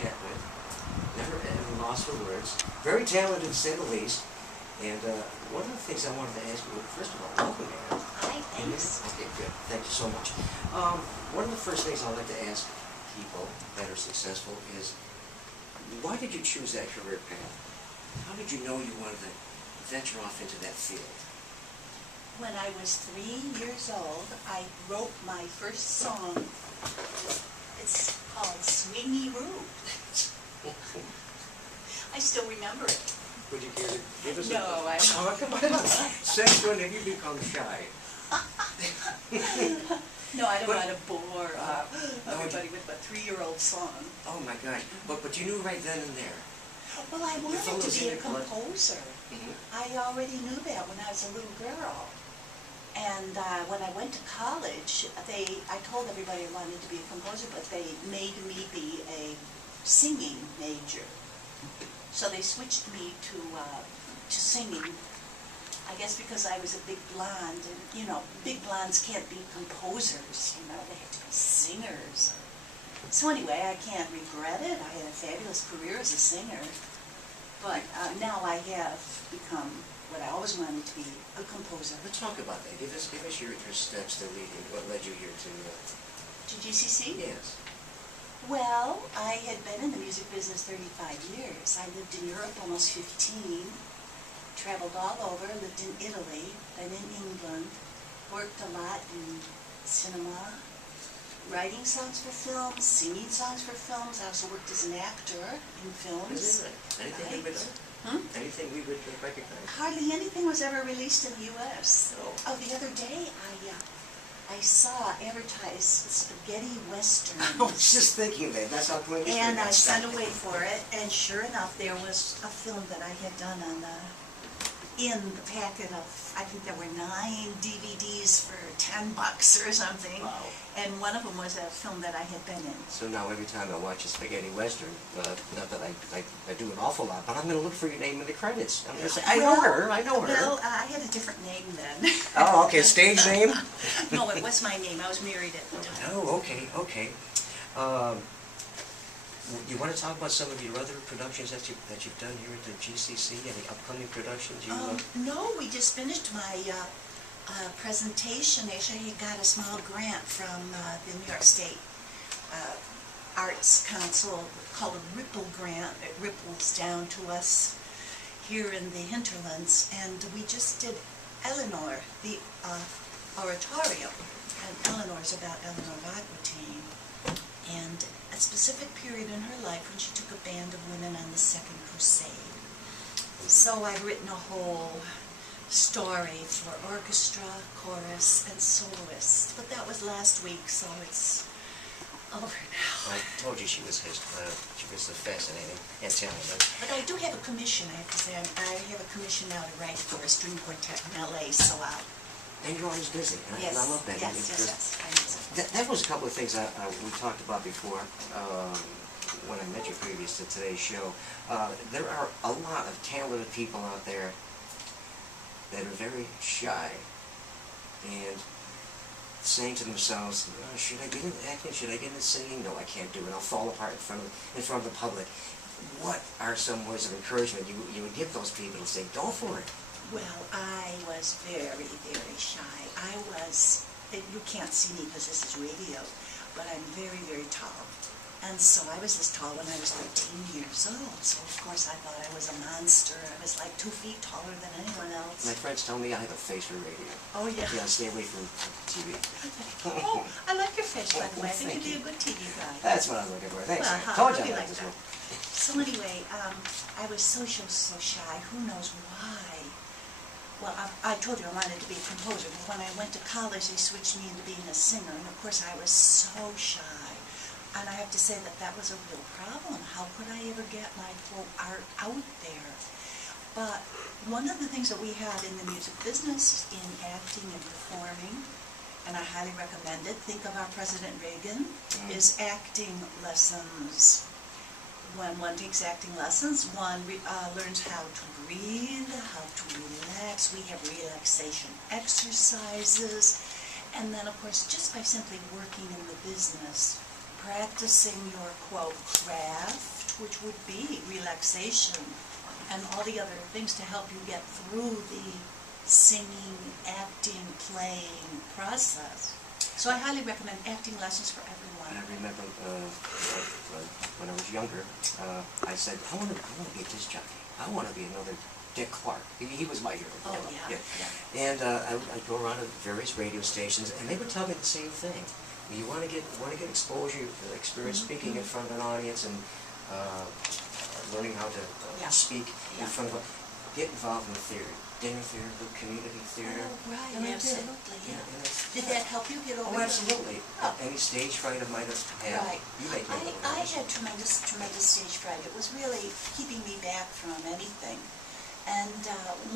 chat with. Never at a loss for words. Very talented, to say the least. And one of the things I wanted to ask you, first of all, welcome, Ann. Hi, thanks. Okay, good. Thank you so much. One of the first things I like to ask people that are successful is, why did you choose that career path? How did you know you wanted to venture off into that field? When I was 3 years old, I wrote my first song. It's called Swingy Roo. I still remember it. Would you care to give us No, I talk about it? Since when have you become shy? No, I don't want to bore everybody with a 3-year-old song. Oh my gosh. But you knew right then and there. Well, I wanted to be a blood. composer. Mm-hmm. I already knew that when I was a little girl. And when I went to college, I told everybody I wanted to be a composer, but they made me be a singing major. So they switched me to singing, I guess because I was a big blonde, and you know, big blondes can't be composers, you know, they have to be singers. So anyway, I can't regret it. I had a fabulous career as a singer, but now I have become what I always wanted to be, a composer. Let's talk about that. Give us your steps to leading. What led you here to GCC? Yes. Well, I had been in the music business 35 years. I lived in Europe almost 15, traveled all over, lived in Italy, then in England, worked a lot in cinema, writing songs for films, singing songs for films. I also worked as an actor in films. Anything we would Anything we would recognize? Hardly anything was ever released in the U.S. Oh, the other day I saw advertised spaghetti western. I was just thinking that. That's how quick. And I sent away for it, and sure enough, there was a film that I had done in the packet of, I think there were 9 DVDs for $10 or something. Wow. And one of them was a film that I had been in. So now every time I watch a spaghetti western, not that I do an awful lot, but I'm going to look for your name in the credits. I'm going to say, I know her. Well, I had a different name then. Oh, okay, stage name? No, it was my name. I was married at the time. Oh, okay. You want to talk about some of your other productions that you've done here at the GCC? Any upcoming productions? No, we just finished my presentation. Actually, I got a small grant from the New York State Arts Council called a Ripple Grant. It ripples down to us here in the hinterlands, and we just did Eleanor, the oratorio, and Eleanor's about Eleanor of Aquitaine, and a specific period in her life when she took a band of women on the Second Crusade. So I've written a whole story for orchestra, chorus, and soloists, but that was last week, so it's over now. I told you she was fascinating and talented. But I do have a commission, I have to say. I have a commission now to write for a string quartet in LA, so And you're always busy, and yes, I love that. Yes. That was a couple of things we talked about before when I met you previous to today's show. There are a lot of talented people out there that are very shy and saying to themselves, should I get into acting? Should I get into singing? No, I can't do it. I'll fall apart in front of the public. What are some words of encouragement you would give those people to say, go for it? Well, I was very, very shy. You can't see me because this is radio, but I'm very, very tall. And so I was this tall when I was 13 years old. So of course I thought I was a monster. I was like 2 feet taller than anyone else. My friends tell me I have a face for radio. Oh yeah. Yeah, stay away from TV. Oh, I like your face, by the way. I think you'd be a good TV guy. That's what I'm looking for. Thanks. Well, Told you I how like this that? one. So anyway, I was so shy. Who knows why? Well, I told you I wanted to be a composer, but when I went to college, they switched me into being a singer, and of course I was so shy. And I have to say that was a real problem. How could I ever get my quote art out there? But one of the things that we had in the music business, in acting and performing, and I highly recommend it, think of our President Reagan, is acting lessons. When one takes acting lessons, one learns how to breathe, how to relax. We have relaxation exercises. And then, of course, just by simply working in the business, practicing your, quote, craft, which would be relaxation, and all the other things to help you get through the singing, acting, playing process. So I highly recommend acting lessons for everyone. I remember when I was younger, I said, I want to be a disc jockey. I want to be another Dick Clark. He was my hero. Oh, you know? yeah. And I'd go around to various radio stations, and they would tell me the same thing. You want to get exposure, experience speaking in front of an audience, and learning how to speak in front of. Get involved in the theater, dinner theater, community theater. Oh, right, And I did. absolutely, yeah. And Did that help you get over Oh, absolutely. Oh. Any stage fright I might have had. Right. You make me look I nervous. had tremendous stage fright. It was really keeping me back from anything. And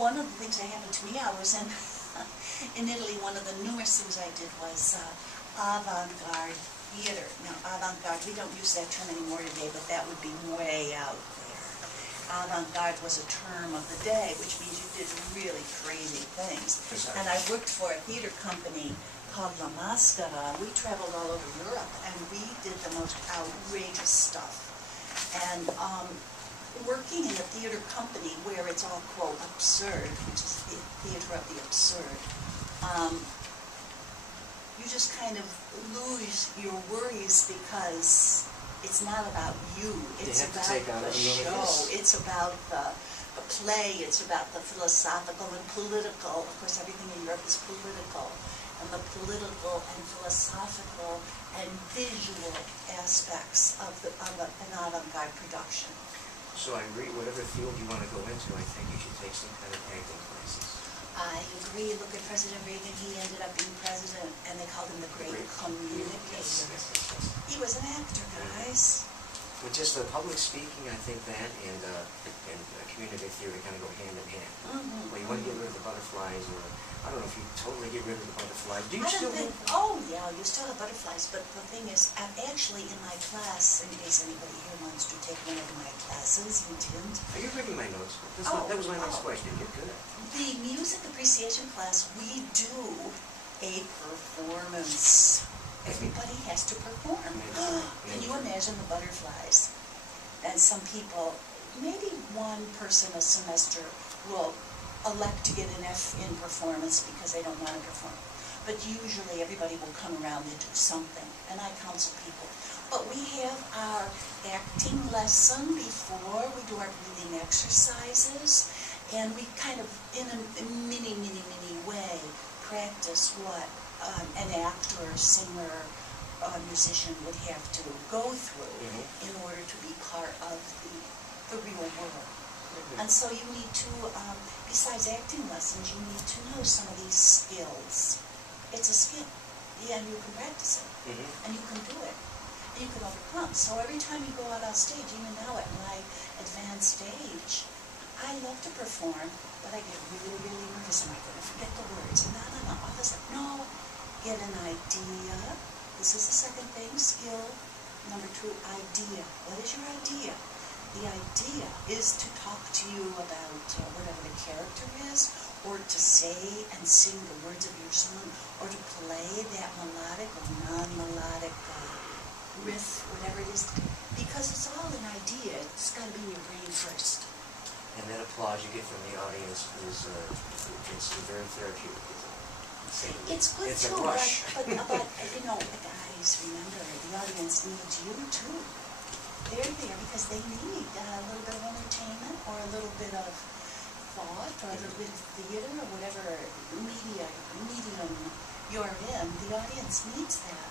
one of the things that happened to me, I was in Italy. One of the numerous things I did was avant-garde theater. Now, avant-garde, we don't use that term anymore today, but that would be way out there. Avant-garde was a term of the day, which means you did really crazy things. Exactly. And I worked for a theater company called La Mascara. We traveled all over Europe, and we did the most outrageous stuff. And working in a theater company where it's all, quote, absurd, which is the theater of the absurd, you just kind of lose your worries because it's not about you. It's about the show. It's about the play. It's about the philosophical and political. Of course, everything in Europe is political. And the political and philosophical and visual aspects of an avant-garde production. So I agree, whatever field you want to go into, I think you should take some kind of acting classes. I agree. Look at President Reagan. He ended up being president, and they called him the great communicator. Yes. He was an actor, guys. But just public speaking, I think that and community theater kind of go hand in hand. Mm-hmm. Well, you want to get rid of the butterflies, or I don't know if you totally get rid of the butterflies. Do you I still don't think, have? oh yeah, you still have butterflies, but the thing is, I'm actually in my class, in case anybody here wants to take one of my classes, hint, hint. Are you reading my notes? That was my next question. You're good. The music appreciation class, we do a performance. Everybody has to perform. Can you imagine the butterflies? And some people, maybe one person a semester will elect to get an F in performance because they don't want to perform. But usually everybody will come around and do something, and I counsel people. But we have our acting lesson before we do our breathing exercises, and we kind of, in a mini way, practice what an actor, singer, musician would have to go through in order to be part of the real world. And so you need to, besides acting lessons, you need to know some of these skills. It's a skill, and you can practice it, and you can do it, and you can overcome. So every time you go out on stage, even now at my advanced age, I love to perform, but I get really, really nervous. Am I going to forget the words? And no. All this, no, get an idea. This is the second thing, skill. Number 2, idea. What is your idea? The idea is to talk to you about whatever the character is, or to say and sing the words of your song, or to play that melodic or non-melodic riff, whatever it is, because it's all an idea. It's got to be in your brain first. And that applause you get from the audience is it's very therapeutic. It's good it's too, a rush. but you know, guys, remember, the audience needs you too. They're there because they need a little bit of entertainment, or a little bit of thought, or a little bit of theater, or whatever medium you're in. The audience needs that.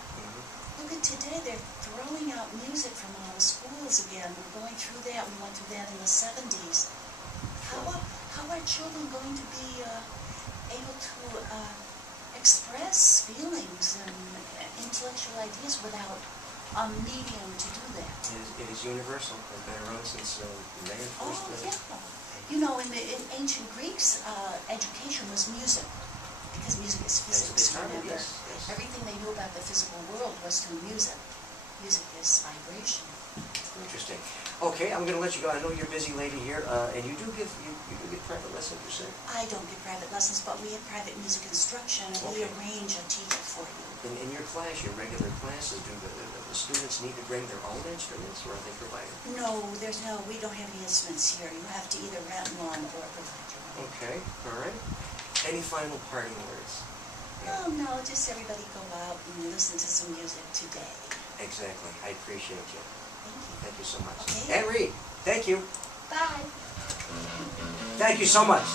Look at today, they're throwing out music from all the schools again. We're going through that. We went through that in the 70s. How are children going to be able to express feelings and intellectual ideas without a medium to do that? It is universal. It's been around since man first. You know, in ancient Greeks, education was music, because music is physics, remember? Yes. Everything they knew about the physical world was through music. Music is vibration. Interesting. Okay, I'm gonna let you go. I know you're a busy lady here, and you do give private lessons, you say? I don't give private lessons, but we have private music instruction, and we Okay. arrange a teacher for you. In your class, your regular classes, do the students need to bring their own instruments, or are they provided? No, we don't have any instruments here. You have to either rent one or provide your own. Okay, all right. Any final parting words? Oh, no, just everybody go out and listen to some music today. Exactly. I appreciate you. Thank you. Thank you so much. Okay. Anne Reed, thank you. Bye. Thank you so much.